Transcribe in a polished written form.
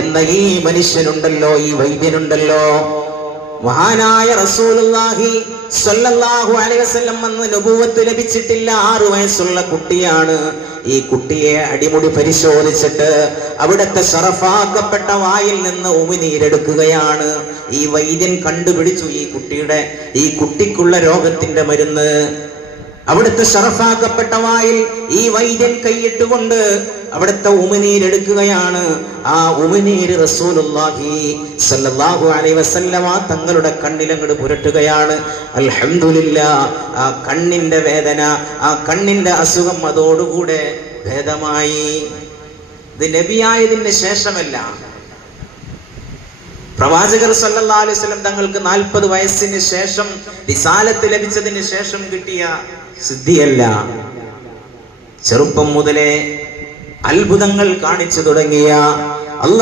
എന്ന ഈ മനുഷ്യനുണ്ടല്ലോ, ഈ വൈദ്യനുണ്ടല്ലോ, മഹാനായ റസൂലുള്ളാഹി സ്വല്ലല്ലാഹു അലൈഹി വസല്ലം അന്ന് നബുവത്ത് ലഭിച്ചിട്ടില്ല, 6 വയസ്സുള്ള കുട്ടിയാണ്. ഈ കുട്ടിയെ അടിമുടി പരിശോധിച്ചിട്ട് അവിടുത്തെ ശറഫാക്കപ്പെട്ട വായിൽ നിന്ന് ഉമിനീരെടുക്കുകയാണ്. ഈ വൈദ്യൻ കണ്ടുപിടിച്ചു ഈ കുട്ടിക്കുള്ള രോഗത്തിന്റെ മരുന്ന്. അവിടുത്തെ ശറഫാക്കപ്പെട്ട വായിൽ ഈ വൈദ്യൻ കൈയിട്ടുകൊണ്ട് അവിടുത്തെ ഉമിനീരെടുക്കുകയാണ്. ആ ഉമിനീര് റസൂലുള്ളാഹി സ്വല്ലല്ലാഹു അലൈഹി വസല്ലമ തങ്ങളുടെ കണ്ണിലങ്ങട് പുരട്ടുകയാണ്. അൽഹംദുലില്ലാഹ്, ആ കണ്ണിന്റെ വേദന, ആ കണ്ണിന്റെ അസുഖം അതോടുകൂടെ ഭേദമായി. ഇത് നബിയായതിന് ശേഷമല്ല, പ്രവാചകർ സല്ലല്ലാഹു അലൈഹി വസല്ലം തങ്ങൾക്ക് 40 വയസ്സിന് ശേഷം റിസാലത്ത് ലഭിച്ചതിന് ശേഷം കിട്ടിയ സിദ്ധിയല്ല. ചെറുപ്പം മുതലേ അത്ഭുതങ്ങൾ കാണിച്ചു തുടങ്ങിയ അല്ലാഹ്